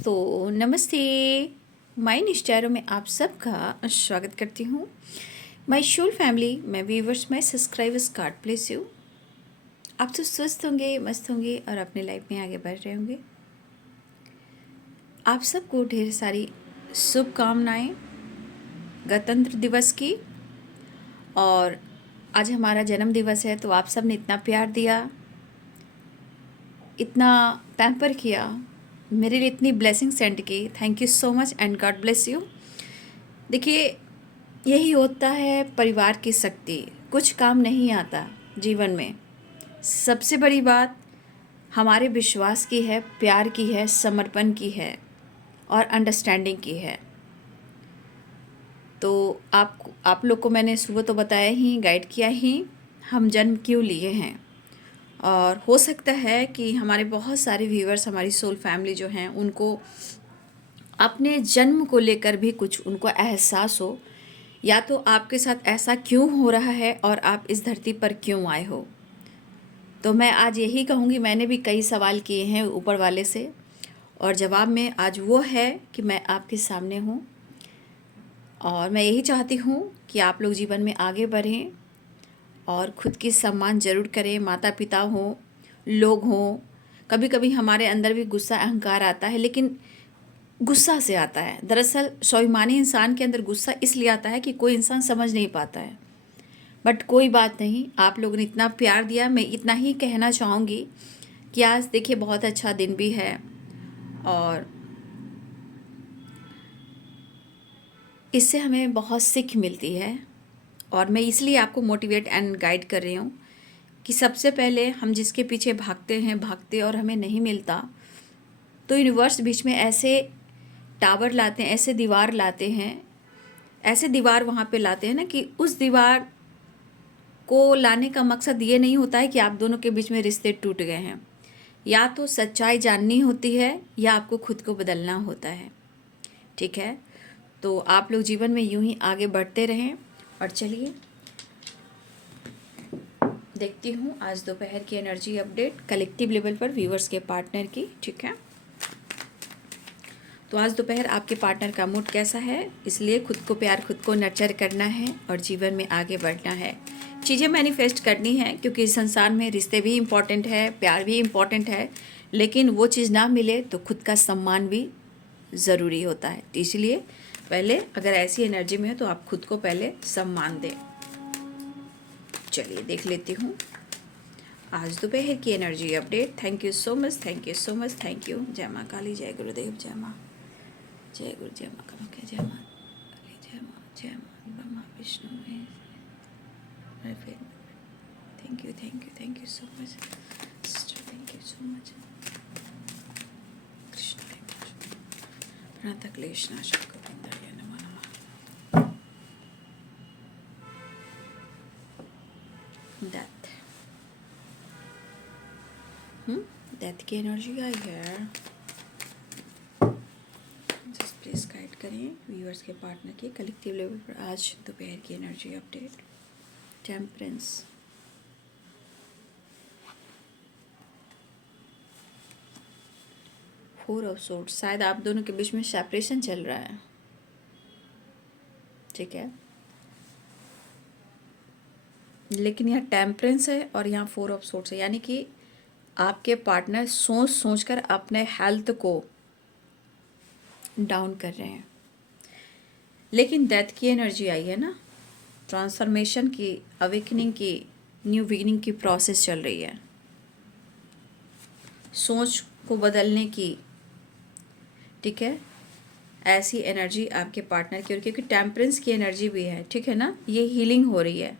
दोस्तों, नमस्ते। माय निश्चरों में आप सबका स्वागत करती हूँ। माय शोल फैमिली, मैं viewers, my subscribers, God bless you. आप तो स्वस्थ होंगे, मस्त होंगे और अपने लाइफ में आगे बढ़ रहे होंगे। आप सबको ढेर सारी शुभकामनाएं गणतंत्र दिवस की। और आज हमारा जन्म दिवस है, तो आप सब ने इतना प्यार दिया, इतना पैम्पर किया, मेरे लिए इतनी ब्लेसिंग सेंड की। Thank you so much and God bless you. देखिए, यही होता है परिवार की शक्ति। कुछ काम नहीं आता जीवन में। सबसे बड़ी बात हमारे विश्वास की है, प्यार की है, समर्पण की है और अंडरस्टैंडिंग की है। तो आप लोग को मैंने सुबह तो बताया ही, गाइड किया ही, हम जन्म क्यों लिए हैं। और हो सकता है कि हमारे बहुत सारे व्यूअर्स, हमारी सोल फैमिली जो हैं, उनको अपने जन्म को लेकर भी कुछ उनको एहसास हो, या तो आपके साथ ऐसा क्यों हो रहा है और आप इस धरती पर क्यों आए हो। तो मैं आज यही कहूँगी, मैंने भी कई सवाल किए हैं ऊपर वाले से, और जवाब में आज वो है कि मैं आपके सामने हूँ। और मैं यही चाहती हूँ कि आप लोग जीवन में आगे बढ़ें और ख़ुद की सम्मान ज़रूर करें। माता पिता हों, लोग हों, कभी कभी हमारे अंदर भी गुस्सा, अहंकार आता है, लेकिन गुस्सा से आता है। दरअसल स्वाभिमानी इंसान के अंदर गुस्सा इसलिए आता है कि कोई इंसान समझ नहीं पाता है। बट कोई बात नहीं, आप लोगों ने इतना प्यार दिया। मैं इतना ही कहना चाहूँगी कि आज देखिए बहुत अच्छा दिन भी है और इससे हमें बहुत सीख मिलती है। और मैं इसलिए आपको मोटिवेट एंड गाइड कर रही हूँ कि सबसे पहले हम जिसके पीछे भागते और हमें नहीं मिलता, तो यूनिवर्स बीच में ऐसे टावर लाते हैं, ऐसे दीवार लाते हैं, ऐसे दीवार वहाँ पे लाते हैं ना, कि उस दीवार को लाने का मकसद ये नहीं होता है कि आप दोनों के बीच में रिश्ते टूट गए हैं। या तो सच्चाई जाननी होती है या आपको खुद को बदलना होता है। ठीक है, तो आप लोग जीवन में यूं ही आगे बढ़ते रहें। और चलिए देखती हूँ आज दोपहर की एनर्जी अपडेट कलेक्टिव लेवल पर व्यूअर्स के पार्टनर की। ठीक है, तो आज दोपहर आपके पार्टनर का मूड कैसा है, इसलिए खुद को प्यार, खुद को नर्चर करना है और जीवन में आगे बढ़ना है। चीज़ें मैनिफेस्ट करनी है, क्योंकि इस संसार में रिश्ते भी इम्पॉर्टेंट है, प्यार भी इम्पॉर्टेंट है, लेकिन वो चीज़ ना मिले तो खुद का सम्मान भी ज़रूरी होता है। तो इसलिए पहले अगर ऐसी एनर्जी में है तो आप खुद को पहले सम्मान दें। चलिए देख लेती हूँ आज दोपहर की energy update. Thank you so much, thank you so much, thank you. जय माँ काली, जय गुरुदेव, जय माँ, जय गुरु, जय माँ कामाख्या, जय माँ काली, जय माँ Brahma Vishnu Mahesh. Thank you so much sister, thank you so much. Krishna प्रणत क्लेश नाशक गोविंदाय नमः नमः। डेथ की एनर्जी आई है। जस्ट प्लीज गाइड करें व्यूअर्स के पार्टनर के कलेक्टिव लेवल पर आज दोपहर की energy update. Temperance, 4 of swords, शायद आप दोनों के बीच में सेपरेशन चल रहा है। ठीक है, लेकिन यहाँ टेम्परेंस है और यहाँ 4 ऑफ सोर्ड्स है, यानी कि आपके पार्टनर सोच कर अपने हेल्थ को डाउन कर रहे हैं। लेकिन डेथ की एनर्जी आई है ना, ट्रांसफॉर्मेशन की, अवेकनिंग की, न्यू बिगिनिंग की प्रोसेस चल रही है, सोच को बदलने की। ठीक है, ऐसी एनर्जी आपके पार्टनर की, और क्योंकि टेम्परेंस की एनर्जी भी है, ठीक है ना, ये हीलिंग हो रही है।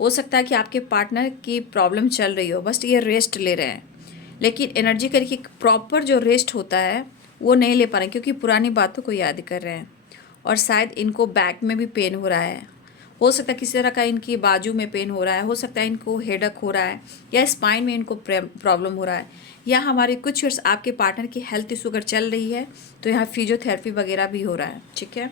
हो सकता है कि आपके पार्टनर की प्रॉब्लम चल रही हो, बस ये रेस्ट ले रहे हैं, लेकिन एनर्जी करके प्रॉपर जो रेस्ट होता है वो नहीं ले पा रहे हैं, क्योंकि पुरानी बातों को याद कर रहे हैं। और शायद इनको बैक में भी पेन हो रहा है, हो सकता है किसी तरह का इनकी बाजू में पेन हो रहा है, हो सकता है इनको हेडक हो रहा है, या स्पाइन में इनको प्रॉब्लम हो रहा है, या हमारे कुछ ईयर्स आपके पार्टनर की हेल्थ इशू अगर चल रही है तो यहाँ फिजियोथेरेपी वगैरह भी हो रहा है। ठीक है,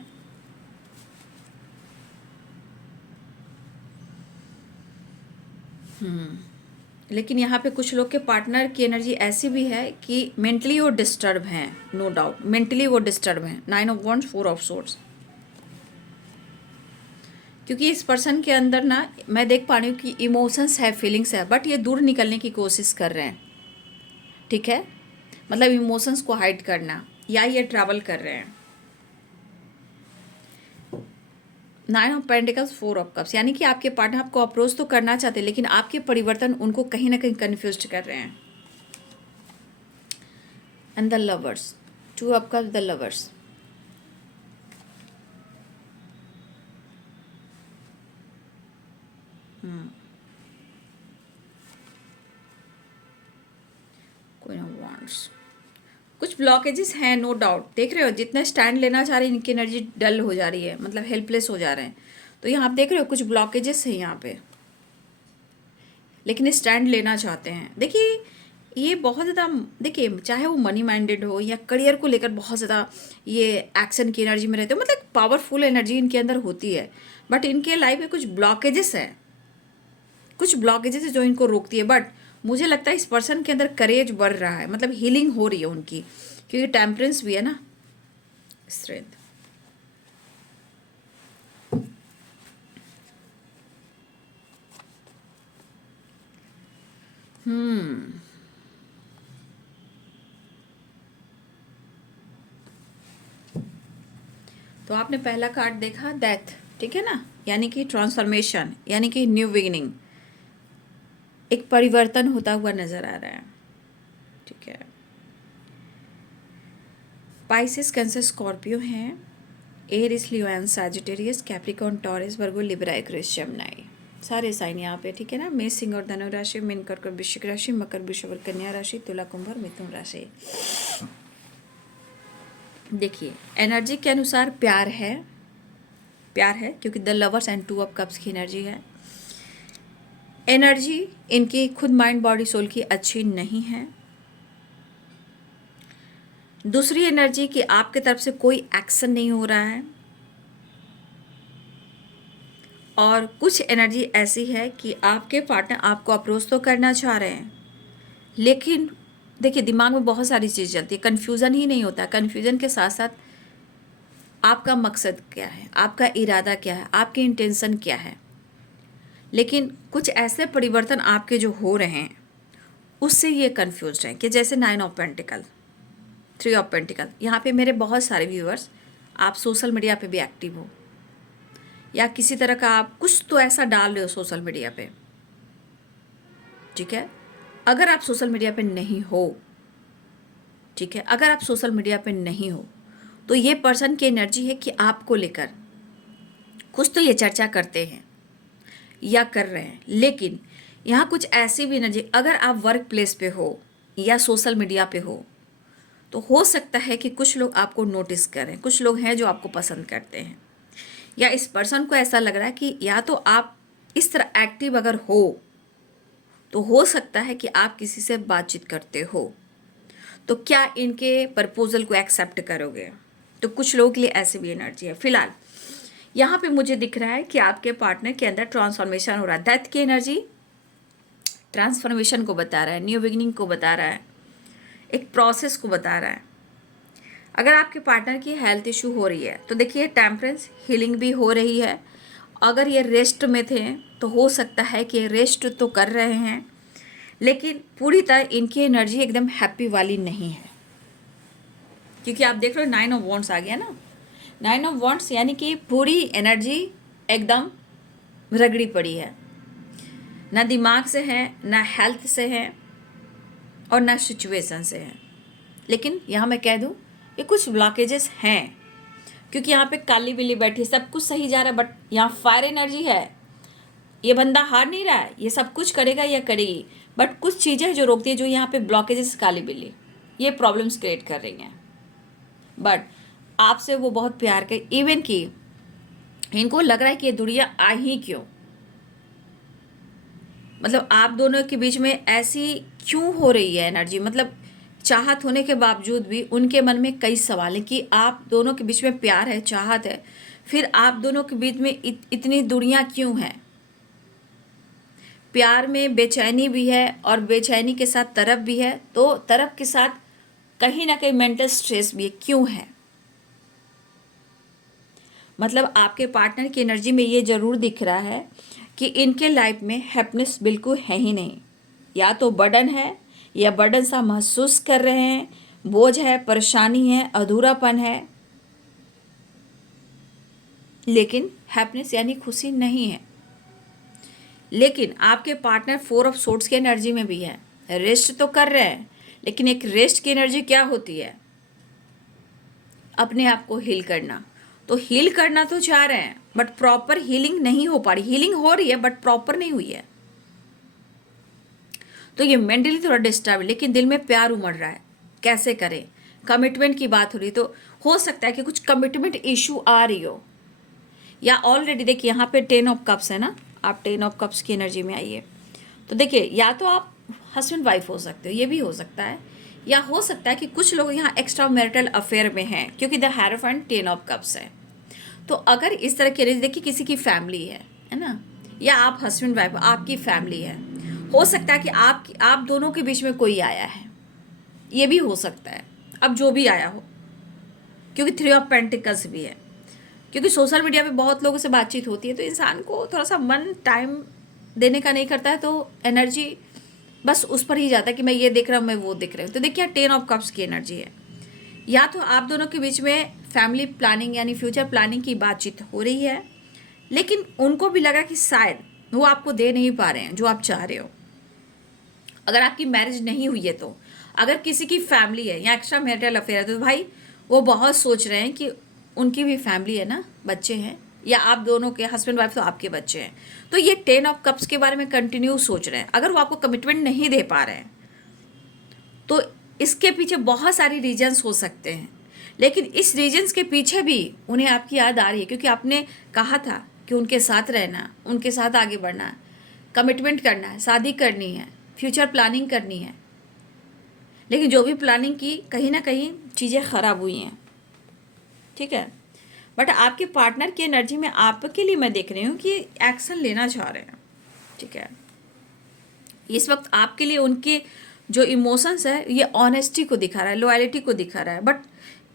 लेकिन यहाँ पे कुछ लोग के पार्टनर की एनर्जी ऐसी भी है कि मेंटली वो डिस्टर्ब हैं, नो डाउट मेंटली वो डिस्टर्ब हैं। 9 ऑफ वॉन्ड्स, 4 ऑफ सोर्ड्स, क्योंकि इस पर्सन के अंदर ना मैं देख पा रही हूँ कि इमोशंस है, फीलिंग्स है, बट ये दूर निकलने की कोशिश कर रहे हैं। ठीक है, मतलब इमोशंस को हाइड करना, या ये ट्रैवल कर रहे हैं। 9 ऑफ पेंटिकल्स, 4 ऑफ कप्स, यानी कि आपके पार्टनर आपको अप्रोच तो करना चाहते हैं, लेकिन आपके परिवर्तन उनको कहीं ना कहीं कन्फ्यूज कर रहे हैं। And the lovers, 2 of cups, the lovers. Queen of wands, कुछ ब्लॉकेजेस हैं, नो डाउट। देख रहे हो जितना स्टैंड लेना चाह रहे हैं, इनकी एनर्जी डल हो जा रही है, मतलब हेल्पलेस हो जा रहे हैं। तो यहाँ आप देख रहे हो कुछ ब्लॉकेजेस हैं यहाँ पे, लेकिन स्टैंड लेना चाहते हैं। देखिए ये बहुत ज़्यादा, देखिए चाहे वो मनी माइंडेड हो या करियर को लेकर बहुत ज़्यादा ये एक्शन की एनर्जी में रहते हो, मतलब पावरफुल एनर्जी इनके अंदर होती है, बट इनके लाइफ में कुछ ब्लॉकेजेस हैं, कुछ ब्लॉकेजेस है जो इनको रोकती है। बट मुझे लगता है इस पर्सन के अंदर करेज बढ़ रहा है, मतलब हीलिंग हो रही है उनकी, क्योंकि टेम्परेंस भी है ना, स्ट्रेंथ। तो आपने पहला कार्ड देखा डेथ, ठीक है ना, यानी कि ट्रांसफॉर्मेशन, यानी कि न्यू बिगिनिंग, एक परिवर्तन होता हुआ नजर आ रहा है। ठीक है, पाइसेस, कैंसर, स्कॉर्पियो हैं, Aries, Leo and Sagittarius, Capricorn, Taurus, Virgo, Libra, Aquarius, Gemini, सारे साइन यहाँ पे। ठीक है ना, मेष, सिंह और धनु राशि, मीन, कर्क, वृश्चिक राशि, मकर, वृषभ और कन्या राशि, तुला, कुंभ और मिथुन राशि। देखिए एनर्जी के अनुसार प्यार है, प्यार है, क्योंकि the lovers and 2 of cups की एनर्जी है। एनर्जी इनकी खुद माइंड बॉडी सोल की अच्छी नहीं है। दूसरी एनर्जी कि आपके तरफ से कोई एक्शन नहीं हो रहा है, और कुछ एनर्जी ऐसी है कि आपके पार्टनर आपको अप्रोच तो करना चाह रहे हैं, लेकिन देखिए दिमाग में बहुत सारी चीज़ चलती है, कन्फ्यूज़न ही नहीं होता। कन्फ्यूज़न के साथ साथ आपका मकसद क्या है, आपका इरादा क्या है, आपकी इंटेंशन क्या है। लेकिन कुछ ऐसे परिवर्तन आपके जो हो रहे हैं उससे ये कन्फ्यूज हैं, कि जैसे 9 ऑफ पेंटिकल, 3 ऑफ पेंटिकल। यहाँ पे मेरे बहुत सारे व्यूअर्स, आप सोशल मीडिया पे भी एक्टिव हो, या किसी तरह का आप कुछ तो ऐसा डाल रहे हो सोशल मीडिया पे। ठीक है, अगर आप सोशल मीडिया पे नहीं हो, ठीक है, अगर आप सोशल मीडिया पे नहीं हो, तो ये पर्सन की एनर्जी है कि आपको लेकर कुछ तो ये चर्चा करते हैं या कर रहे हैं। लेकिन यहाँ कुछ ऐसी भी एनर्जी, अगर आप वर्क प्लेस पे हो या सोशल मीडिया पे तो हो सकता है कि कुछ लोग आपको नोटिस करें, कुछ लोग हैं जो आपको पसंद करते हैं, या इस पर्सन को ऐसा लग रहा है कि या तो आप इस तरह एक्टिव अगर तो हो सकता है कि आप किसी से बातचीत करते हो, तो क्या इनके प्रपोजल को एक्सेप्ट करोगे। तो कुछ लोगों के लिए ऐसी भी एनर्जी है। फिलहाल यहाँ पे मुझे दिख रहा है कि आपके पार्टनर के अंदर ट्रांसफॉर्मेशन हो रहा है। डेथ की एनर्जी ट्रांसफॉर्मेशन को बता रहा है, न्यू बिगिनिंग को बता रहा है, एक प्रोसेस को बता रहा है। अगर आपके पार्टनर की हेल्थ इशू हो रही है तो देखिए टेम्परेंस, हीलिंग भी हो रही है। अगर ये रेस्ट में थे तो हो सकता है कि रेस्ट तो कर रहे हैं, लेकिन पूरी तरह इनकी एनर्जी एकदम हैप्पी वाली नहीं है, क्योंकि आप देख रहे हो 9 ऑफ वॉन्ड्स आ गया ना। 9 ऑफ वॉन्ड्स यानी कि पूरी एनर्जी एकदम रगड़ी पड़ी है, ना दिमाग से है, ना हेल्थ से है, और ना सिचुएशन से है। लेकिन यहाँ मैं कह दूँ ये कुछ ब्लॉकेजेस हैं, क्योंकि यहाँ पे काली बिल्ली बैठी है, सब कुछ सही जा रहा है, बट यहाँ फायर एनर्जी है। ये बंदा हार नहीं रहा है, ये सब कुछ करेगा या करेगी, बट कुछ चीज़ें जो रोकती है, जो यहाँ पे ब्लॉकेजेस, काली बिल्ली ये प्रॉब्लम्स क्रिएट कर रही हैं। बट आपसे वो बहुत प्यार कर, इवन कि इनको लग रहा है कि ये दुनिया आ ही क्यों, मतलब आप दोनों के बीच में ऐसी क्यों हो रही है एनर्जी। मतलब चाहत होने के बावजूद भी उनके मन में कई सवाल हैं कि आप दोनों के बीच में प्यार है, चाहत है, फिर आप दोनों के बीच में इतनी दूरियां क्यों हैं। प्यार में बेचैनी भी है और बेचैनी के साथ तरफ भी है, तो तरफ के साथ कहीं ना कहीं मेंटल स्ट्रेस भी है। क्यों है? मतलब आपके पार्टनर की एनर्जी में ये ज़रूर दिख रहा है कि इनके लाइफ में हैप्पीनेस बिल्कुल है ही नहीं। या तो बर्डन है, या बर्डन सा महसूस कर रहे हैं, बोझ है, परेशानी है, अधूरापन है, लेकिन हैप्पीनेस यानी खुशी नहीं है। लेकिन आपके पार्टनर 4 ऑफ सोर्ड्स की एनर्जी में भी है, रेस्ट तो कर रहे हैं, लेकिन एक रेस्ट की एनर्जी क्या होती है? अपने आप को हील करना। तो हील करना तो चाह रहे हैं, बट प्रॉपर हीलिंग नहीं हो पा रही। हीलिंग हो रही है बट प्रॉपर नहीं हुई है, तो ये मेंटली थोड़ा डिस्टर्ब है, लेकिन दिल में प्यार उमड़ रहा है। कैसे करें? कमिटमेंट की बात हो रही, तो हो सकता है कि कुछ कमिटमेंट इशू आ रही हो, या ऑलरेडी देखिए यहाँ पे 10 ऑफ कप्स है ना, आप 10 ऑफ कप्स की एनर्जी में आइए। तो देखिए, या तो आप हस्बैंड वाइफ हो सकते हो, ये भी हो सकता है, या हो सकता है कि कुछ लोग यहाँ एक्स्ट्रा मैरिटल अफेयर में हैं, क्योंकि द हेरोफेंट 10 ऑफ कप्स है। तो अगर इस तरह की एनर्जी, देखिए किसी की फैमिली है ना, या आप हस्बैंड वाइफ, आपकी फैमिली है, हो सकता है कि आप दोनों के बीच में कोई आया है, ये भी हो सकता है। अब जो भी आया हो, क्योंकि 3 ऑफ पेंटिकल्स भी है, क्योंकि सोशल मीडिया पे बहुत लोगों से बातचीत होती है, तो इंसान को थोड़ा सा मन टाइम देने का नहीं करता है, तो एनर्जी बस उस पर ही जाता है कि मैं ये देख रहा हूँ, मैं वो देख रही हूँ। तो देखिए 10 ऑफ कप्स की एनर्जी है। या तो आप दोनों के बीच में फैमिली प्लानिंग यानी फ्यूचर प्लानिंग की बातचीत हो रही है, लेकिन उनको भी लगा कि शायद वो आपको दे नहीं पा रहे हैं जो आप चाह रहे हो। अगर आपकी मैरिज नहीं हुई है, तो अगर किसी की फैमिली है या एक्स्ट्रा मैरिटल अफेयर है, तो भाई वो बहुत सोच रहे हैं कि उनकी भी फैमिली है ना, बच्चे हैं, या आप दोनों के हस्बैंड वाइफ तो आपके बच्चे हैं, तो ये 10 ऑफ कप्स के बारे में कंटिन्यू सोच रहे हैं। अगर वो आपको कमिटमेंट नहीं दे पा रहे हैं, तो इसके पीछे बहुत सारी रीजन्स हो सकते हैं, लेकिन इस रीजन्स के पीछे भी उन्हें आपकी याद आ रही है, क्योंकि आपने कहा था कि उनके साथ रहना, उनके साथ आगे बढ़ना, कमिटमेंट करना है, शादी करनी है, फ्यूचर प्लानिंग करनी है। लेकिन जो भी प्लानिंग की, कहीं ना कहीं चीज़ें ख़राब हुई हैं, ठीक है। बट आपके पार्टनर की एनर्जी में आपके लिए मैं देख रही हूँ कि एक्शन लेना चाह रहे हैं, ठीक है। इस वक्त आपके लिए उनके जो इमोशंस है, ये ऑनेस्टी को दिखा रहा है, लॉयल्टी को दिखा रहा है। बट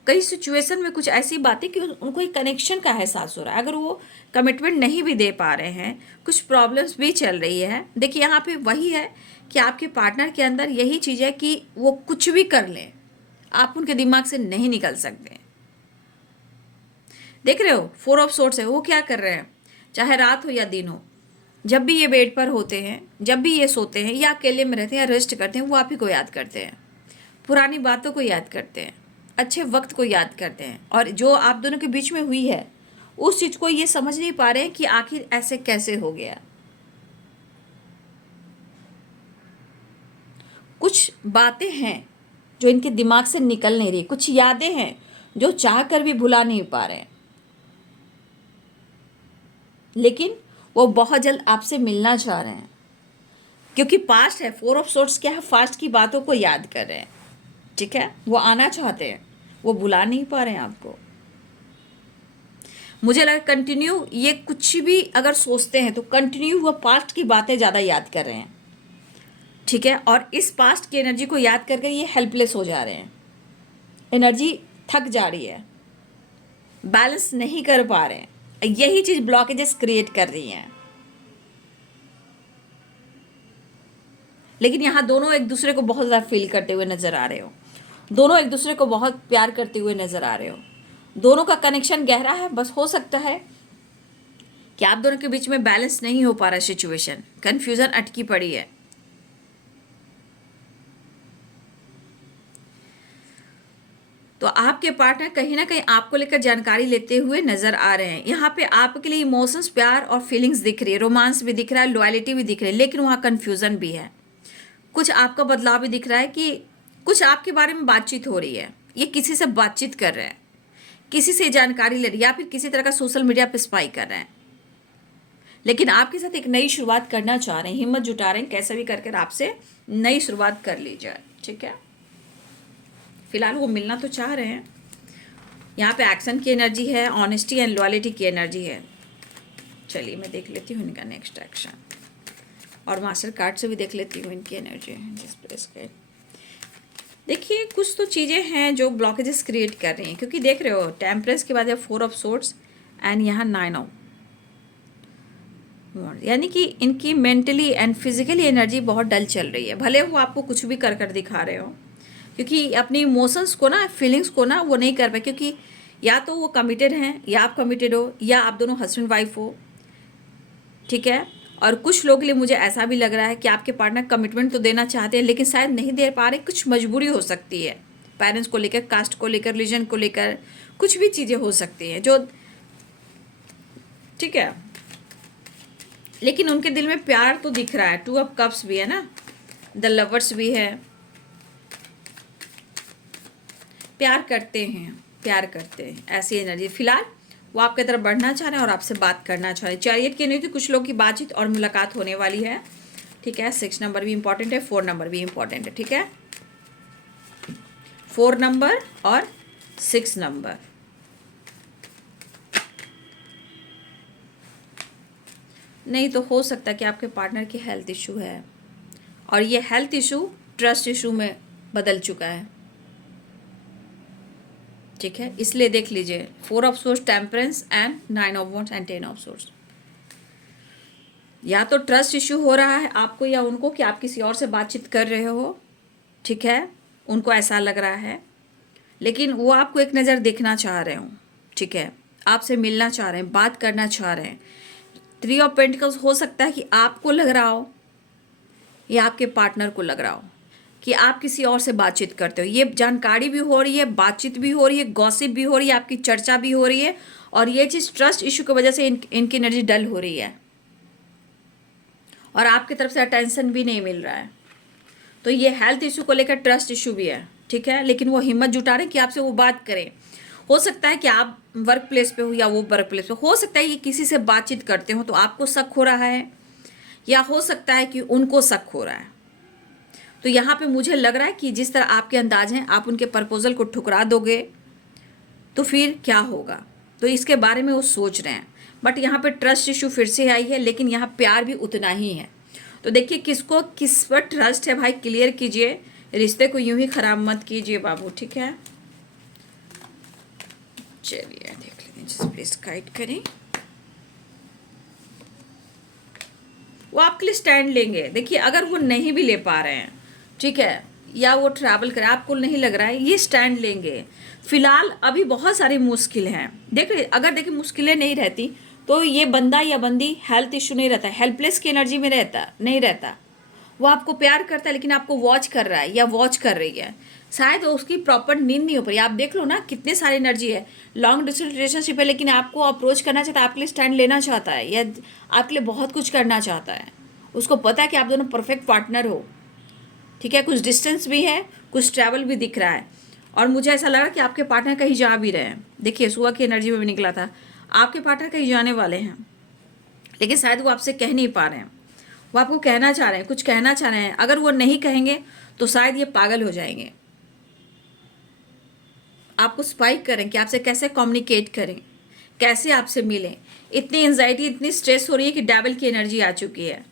कई सिचुएशन में कुछ ऐसी बातें कि उनको एक कनेक्शन का एहसास हो रहा है। अगर वो कमिटमेंट नहीं भी दे पा रहे हैं, कुछ प्रॉब्लम्स भी चल रही है। देखिए यहाँ पे वही है कि आपके पार्टनर के अंदर यही चीज़ है कि वो कुछ भी कर लें, आप उनके दिमाग से नहीं निकल सकते। देख रहे हो 4 ऑफ सोर्ड्स है, वो क्या कर रहे हैं, चाहे रात हो या दिन हो, जब भी ये बेड पर होते हैं, जब भी ये सोते हैं, या अकेले में रहते हैं, या रेस्ट करते हैं, वो आप ही को याद करते हैं, पुरानी बातों को याद करते हैं, अच्छे वक्त को याद करते हैं, और जो आप दोनों के बीच में हुई है उस चीज़ को ये समझ नहीं पा रहे हैं कि आखिर ऐसे कैसे हो गया। कुछ बातें हैं जो इनके दिमाग से निकल नहीं रही, कुछ यादें हैं जो चाह कर भी भुला नहीं पा रहे हैं, लेकिन वो बहुत जल्द आपसे मिलना चाह रहे हैं, क्योंकि पास्ट है। 4 ऑफ सोर्ड्स क्या है, पास्ट की बातों को याद कर रहे हैं, ठीक है। वो आना चाहते हैं, वो बुला नहीं पा रहे हैं आपको। मुझे लगा कंटिन्यू ये कुछ भी अगर सोचते हैं तो कंटिन्यू वो पास्ट की बातें ज़्यादा याद कर रहे हैं, ठीक है। और इस पास्ट की एनर्जी को याद करके ये हेल्पलेस हो जा रहे हैं, एनर्जी थक जा रही है, बैलेंस नहीं कर पा रहे हैं, यही चीज़ ब्लॉकेजेस क्रिएट कर रही हैं। लेकिन यहाँ दोनों एक दूसरे को बहुत ज़्यादा फील करते हुए नज़र आ रहे हो, दोनों एक दूसरे को बहुत प्यार करते हुए नज़र आ रहे हो, दोनों का कनेक्शन गहरा है। बस हो सकता है कि आप दोनों के बीच में बैलेंस नहीं हो पा रहा, सिचुएशन कन्फ्यूज़न अटकी पड़ी है। तो आपके पार्टनर कहीं ना कहीं आपको लेकर जानकारी लेते हुए नज़र आ रहे हैं। यहाँ पे आपके लिए इमोशंस, प्यार और फीलिंग्स दिख रही है, रोमांस भी दिख रहा है, लॉयल्टी भी दिख रही है, लेकिन वहाँ कन्फ्यूज़न भी है। कुछ आपका बदलाव भी दिख रहा है कि कुछ आपके बारे में बातचीत हो रही है, ये किसी से बातचीत कर रहे हैं, किसी से जानकारी ले रहे हैं, या फिर किसी तरह का सोशल मीडिया पे स्पाई कर रहे हैं, लेकिन आपके साथ एक नई शुरुआत करना चाह रहे हैं, हिम्मत जुटा रहे हैं, कैसे भी करके आपसे नई शुरुआत कर ली जाए, ठीक है। फिलहाल वो मिलना तो चाह रहे हैं। यहाँ पे एक्शन की एनर्जी है, ऑनेस्टी एंड लॉयल्टी की एनर्जी है। चलिए मैं देख लेती हूँ इनका नेक्स्ट एक्शन। और मास्टर कार्ड से भी देख लेती हूँ इनकी एनर्जी डिस्प्लेस के। देखिए कुछ तो चीज़ें हैं जो ब्लॉकेजेस क्रिएट कर रही हैं, क्योंकि देख रहे हो टेम्परेंस के बाद है 4 ऑफ सोर्ड्स एंड यहाँ 9 ऑफ, यानी कि इनकी मेंटली एंड फिजिकली एनर्जी बहुत डल चल रही है। भले वो आपको कुछ भी कर कर दिखा रहे हो, क्योंकि अपनी इमोशंस को ना, फीलिंग्स को ना वो नहीं कर पाए, क्योंकि या तो वो कमिटेड हैं या आप कमिटेड हो या आप दोनों हस्बैंड वाइफ हो, ठीक है। और कुछ लोगों के लिए मुझे ऐसा भी लग रहा है कि आपके पार्टनर कमिटमेंट तो देना चाहते हैं लेकिन शायद नहीं दे पा रहे, कुछ मजबूरी हो सकती है, पेरेंट्स को लेकर, कास्ट को लेकर, रिलीजन को लेकर, कुछ भी चीज़ें हो सकती हैं जो, ठीक है। लेकिन उनके दिल में प्यार तो दिख रहा है। 2 ऑफ कप्स भी है ना, द लवर्स भी है, प्यार करते हैं, प्यार करते हैं, ऐसी एनर्जी। फिलहाल वो आपकी तरफ बढ़ना चाह रहे हैं और आपसे बात करना चाह रहे हैं। चैरियट की एनर्जी, कुछ लोग की बातचीत और मुलाकात होने वाली है, ठीक है। 6 नंबर भी इंपॉर्टेंट है, 4 नंबर भी इंपॉर्टेंट है, ठीक है। 4 नंबर और 6 नंबर। नहीं तो हो सकता है कि आपके पार्टनर की हेल्थ इशू है और ये हेल्थ इशू ट्रस्ट इशू में बदल चुका है, ठीक है। इसलिए देख लीजिए 4 of source, temperance and 9 of wands and 10 of source. या तो ट्रस्ट इशू हो रहा है आपको या उनको कि आप किसी और से बातचीत कर रहे हो, ठीक है, उनको ऐसा लग रहा है, लेकिन वो आपको एक नज़र देखना चाह रहे हो, ठीक है, आपसे मिलना चाह रहे हैं, बात करना चाह रहे हैं। 3 ऑफ पेंटिकल्स, हो सकता है कि आपको लग रहा हो या आपके पार्टनर को लग रहा हो कि आप किसी और से बातचीत करते हो। ये जानकारी भी हो रही है, बातचीत भी हो रही है, गॉसिप भी हो रही है, आपकी चर्चा भी हो रही है, और ये चीज़ ट्रस्ट इशू की वजह से इनकी एनर्जी डल हो रही है और आपकी तरफ से अटेंशन भी नहीं मिल रहा है। तो ये हेल्थ इशू को लेकर ट्रस्ट इशू भी है, ठीक है, लेकिन वो हिम्मत जुटा रहे हैं कि आपसे वो बात करें। हो सकता है कि आप वर्क प्लेस पे हो या वो वर्क प्लेस पे, हो सकता है ये किसी से बातचीत करते हो तो आपको शक हो रहा है, या हो सकता है कि उनको शक हो रहा है। तो यहाँ पे मुझे लग रहा है कि जिस तरह आपके अंदाज हैं, आप उनके प्रपोजल को ठुकरा दोगे तो फिर क्या होगा, तो इसके बारे में वो सोच रहे हैं। बट यहाँ पे ट्रस्ट इशू फिर से आई है, लेकिन यहाँ प्यार भी उतना ही है। तो देखिए किसको किस पर ट्रस्ट है भाई, क्लियर कीजिए, रिश्ते को यूं ही खराब मत कीजिए बाबू, ठीक है। चलिए देख लेते हैं, प्लीज गाइड करें। वो आपके लिए स्टैंड लेंगे। देखिए अगर वो नहीं भी ले पा रहे हैं, ठीक है, या वो ट्रैवल करें, आपको नहीं लग रहा है, ये स्टैंड लेंगे। फिलहाल अभी बहुत सारी मुश्किल हैं। देखिए अगर देखिए मुश्किलें नहीं रहती तो ये बंदा या बंदी हेल्थ इशू नहीं रहता, हेल्पलेस की एनर्जी में रहता नहीं रहता। वो आपको प्यार करता है लेकिन आपको वॉच कर रहा है या वॉच कर रही है, शायद उसकी प्रॉपर नींद नहीं हो पाई। आप देख लो ना कितने सारी एनर्जी है, लॉन्ग डिस्टेंस रिलेशनशिप है लेकिन आपको अप्रोच करना चाहता है, आपके लिए स्टैंड लेना चाहता है या आपके लिए बहुत कुछ करना चाहता है। उसको पता है कि आप दोनों परफेक्ट पार्टनर हो, ठीक है। कुछ डिस्टेंस भी है, कुछ ट्रैवल भी दिख रहा है, और मुझे ऐसा लगा कि आपके पार्टनर कहीं जा भी रहे हैं। देखिए सुबह की एनर्जी में भी निकला था, आपके पार्टनर कहीं जाने वाले हैं, लेकिन शायद वो आपसे कह नहीं पा रहे हैं। वो आपको कहना चाह रहे हैं, कुछ कहना चाह रहे हैं। अगर वो नहीं कहेंगे तो शायद ये पागल हो जाएंगे, आपको स्पाइक करें कि आपसे कैसे कम्युनिकेट करें, कैसे आपसे मिलें। इतनी एंजाइटी, इतनी स्ट्रेस हो रही है कि डेविल की एनर्जी आ चुकी है।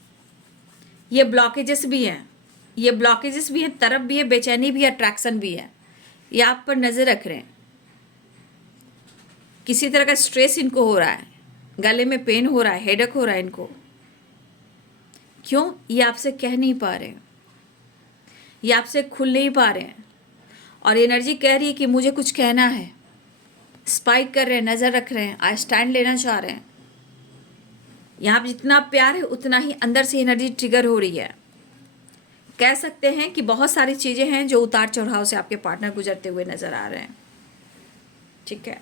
ये ब्लॉकेजेस भी हैं, ये ब्लॉकेजेस भी हैं, तरफ भी है, बेचैनी भी है, अट्रैक्शन भी है। ये आप पर नज़र रख रहे हैं, किसी तरह का स्ट्रेस इनको हो रहा है, गले में पेन हो रहा है, हेडेक हो रहा है इनको। क्यों? ये आपसे कह नहीं पा रहे हैं, ये आपसे खुल नहीं पा रहे हैं, और एनर्जी कह रही है कि मुझे कुछ कहना है। स्पाइक कर रहे हैं, नज़र रख रहे हैं, आज स्टैंड लेना चाह रहे हैं। यहाँ पर जितना प्यार है उतना ही अंदर से एनर्जी ट्रिगर हो रही है। कह सकते हैं कि बहुत सारी चीज़ें हैं जो उतार चढ़ाव से आपके पार्टनर गुजरते हुए नज़र आ रहे हैं, ठीक है।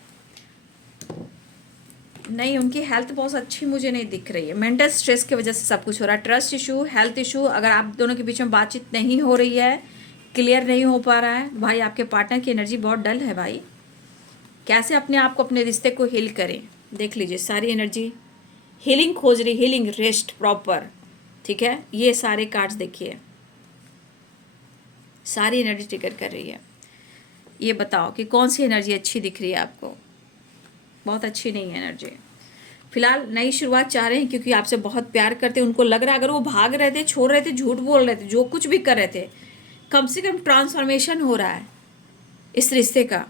नहीं, उनकी हेल्थ बहुत अच्छी मुझे नहीं दिख रही है, मेंटल स्ट्रेस की वजह से सब कुछ हो रहा है। ट्रस्ट इशू, हेल्थ इशू, अगर आप दोनों के बीच में बातचीत नहीं हो रही है, क्लियर नहीं हो पा रहा है भाई, आपके पार्टनर की एनर्जी बहुत डल है भाई। कैसे अपने आप को, अपने रिश्ते को हील करें, देख लीजिए सारी एनर्जी हीलिंग खोज रही, हीलिंग, रेस्ट प्रॉपर, ठीक है। ये सारे कार्ड्स देखिए, सारी एनर्जी ट्रिगर कर रही है। ये बताओ कि कौन सी एनर्जी अच्छी दिख रही है आपको? बहुत अच्छी नहीं है एनर्जी। फिलहाल नई शुरुआत चाह रहे हैं क्योंकि आपसे बहुत प्यार करते हैं। उनको लग रहा है अगर वो भाग रहे थे, छोड़ रहे थे, झूठ बोल रहे थे, जो कुछ भी कर रहे थे, कम से कम ट्रांसफॉर्मेशन हो रहा है इस रिश्ते का।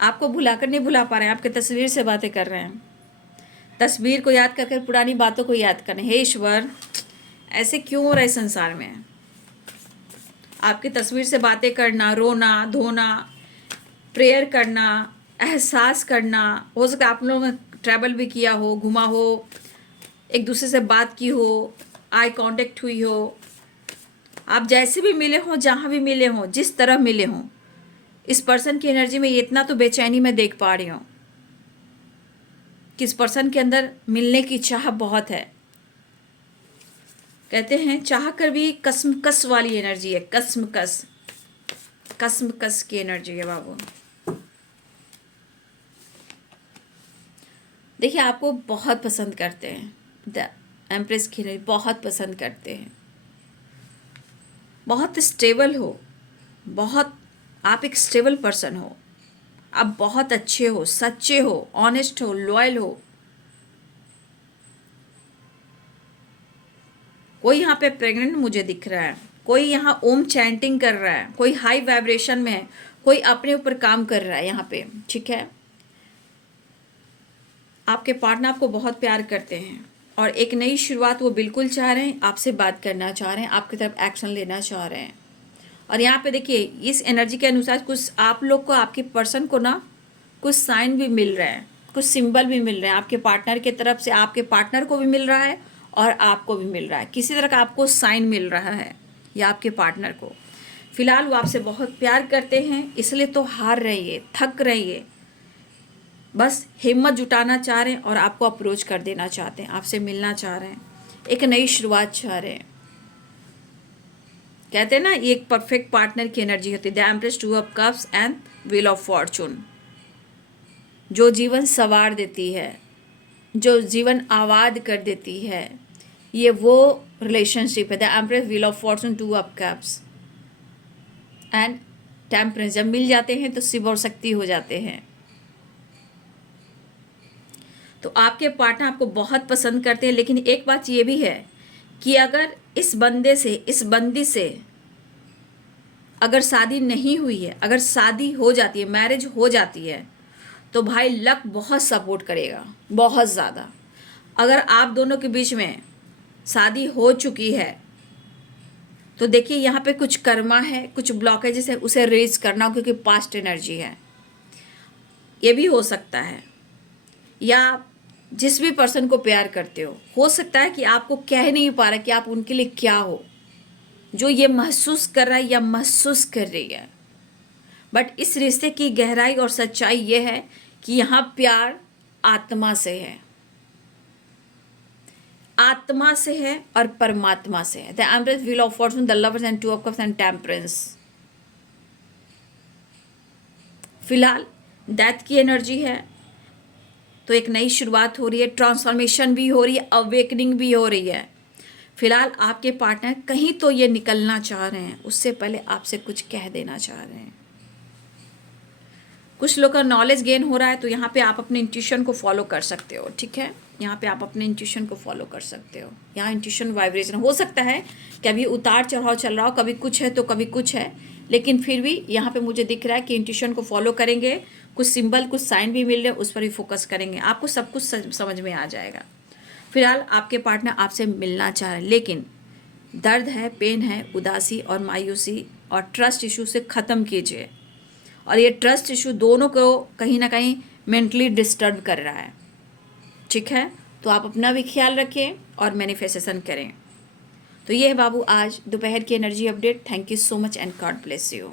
आपको भुलाकर नहीं भुला पा रहे हैं, आपके तस्वीर से बातें कर रहे हैं, तस्वीर को याद कर पुरानी बातों को याद करने। हे ईश्वर, ऐसे क्यों हो रहा है संसार में? आपकी तस्वीर से बातें करना, रोना धोना, प्रेयर करना, एहसास करना। हो सकता है आप लोगों ने ट्रैवल भी किया हो, घुमा हो, एक दूसरे से बात की हो, आई कांटेक्ट हुई हो। आप जैसे भी मिले हो, जहाँ भी मिले हो, जिस तरह मिले हो, इस पर्सन की एनर्जी में इतना तो बेचैनी मैं देख पा रही हूँ कि इस पर्सन के अंदर मिलने की चाह बहुत है। कहते हैं चाह कर भी कसमकस वाली एनर्जी है, कसमकस की एनर्जी है बाबू। देखिए, आपको बहुत पसंद करते हैं, द एम्प्रेस की एनर्जी बहुत पसंद करते हैं। बहुत स्टेबल हो, बहुत आप एक स्टेबल पर्सन हो, आप बहुत अच्छे हो, सच्चे हो, ऑनेस्ट हो, लॉयल हो। कोई यहाँ पे प्रेग्नेंट मुझे दिख रहा है, कोई यहाँ ओम चैंटिंग कर रहा है, कोई हाई वाइब्रेशन में है, कोई अपने ऊपर काम कर रहा है यहाँ पे, ठीक है। आपके पार्टनर आपको बहुत प्यार करते हैं और एक नई शुरुआत वो बिल्कुल चाह रहे हैं, आपसे बात करना चाह रहे हैं, आपकी तरफ एक्शन लेना चाह रहे हैं। और यहाँ पे देखिए, इस एनर्जी के अनुसार कुछ आप लोग को, आपके पर्सन को ना कुछ साइन भी मिल रहे हैं, कुछ सिंबल भी मिल रहे हैं आपके पार्टनर की तरफ से। आपके पार्टनर को भी मिल रहा है और आपको भी मिल रहा है, किसी तरह का आपको साइन मिल रहा है या आपके पार्टनर को। फिलहाल वो आपसे बहुत प्यार करते हैं, इसलिए तो हार रहिए, थक रहिए, बस हिम्मत जुटाना चाह रहे हैं और आपको अप्रोच कर देना चाहते हैं, आपसे मिलना चाह रहे हैं, एक नई शुरुआत चाह रहे हैं। कहते हैं ना, ये एक परफेक्ट पार्टनर की एनर्जी होती है, the empress, two of cups and wheel of Fortune, जो जीवन संवार देती है, जो जीवन आबाद कर देती है, ये वो रिलेशनशिप है। The empress, wheel of Fortune, two of cups and temperance. जब मिल जाते हैं तो शिव और शक्ति हो जाते हैं। तो आपके पार्टनर आपको बहुत पसंद करते हैं, लेकिन एक बात ये भी है कि अगर इस बंदे से, इस बंदी से अगर शादी नहीं हुई है, अगर शादी हो जाती है, मैरिज हो जाती है, तो भाई लक बहुत सपोर्ट करेगा, बहुत ज़्यादा। अगर आप दोनों के बीच में शादी हो चुकी है तो देखिए यहाँ पे कुछ कर्मा है, कुछ ब्लॉकेजेस है, उसे रेज करना, क्योंकि पास्ट एनर्जी है। ये भी हो सकता है, या जिस भी पर्सन को प्यार करते हो सकता है कि आपको कह नहीं पा रहा कि आप उनके लिए क्या हो, जो ये महसूस कर रहा है या महसूस कर रही है। बट इस रिश्ते की गहराई और सच्चाई ये है कि यहाँ प्यार आत्मा से है, आत्मा से है और परमात्मा से है। The empress, wheel of Fortune, the lovers and two of cups and temperance. फिलहाल डेथ की एनर्जी है, तो एक नई शुरुआत हो रही है, ट्रांसफॉर्मेशन भी हो रही है, अवेकनिंग भी हो रही है। फिलहाल आपके पार्टनर कहीं तो ये निकलना चाह रहे हैं, उससे पहले आपसे कुछ कह देना चाह रहे हैं। कुछ लोग का नॉलेज गेन हो रहा है, तो यहाँ पे आप अपने इंट्यूशन को फॉलो कर सकते हो, ठीक है। यहाँ पे आप अपने इंट्यूशन को फॉलो कर सकते हो। यहाँ इंट्यूशन वाइब्रेशन हो सकता है कि अभी उतार चढ़ाव चल रहा हो, कभी कुछ है तो कभी कुछ है, लेकिन फिर भी यहाँ पे मुझे दिख रहा है कि इंट्यूशन को फॉलो करेंगे, कुछ सिंबल, कुछ साइन भी मिल रहे हैं, उस पर भी फोकस करेंगे, आपको सब कुछ समझ में आ जाएगा। फिलहाल आपके पार्टनर आपसे मिलना चाह रहे हैं, लेकिन दर्द है, पेन है, उदासी और मायूसी और ट्रस्ट इशू से ख़त्म कीजिए। और ये ट्रस्ट इशू दोनों को कहीं ना कहीं मेंटली डिस्टर्ब कर रहा है, ठीक है। तो आप अपना भी ख्याल रखें और मैनिफेस्टेशन करें। तो ये है बाबू आज दोपहर की energy update. Thank you so much and God bless you.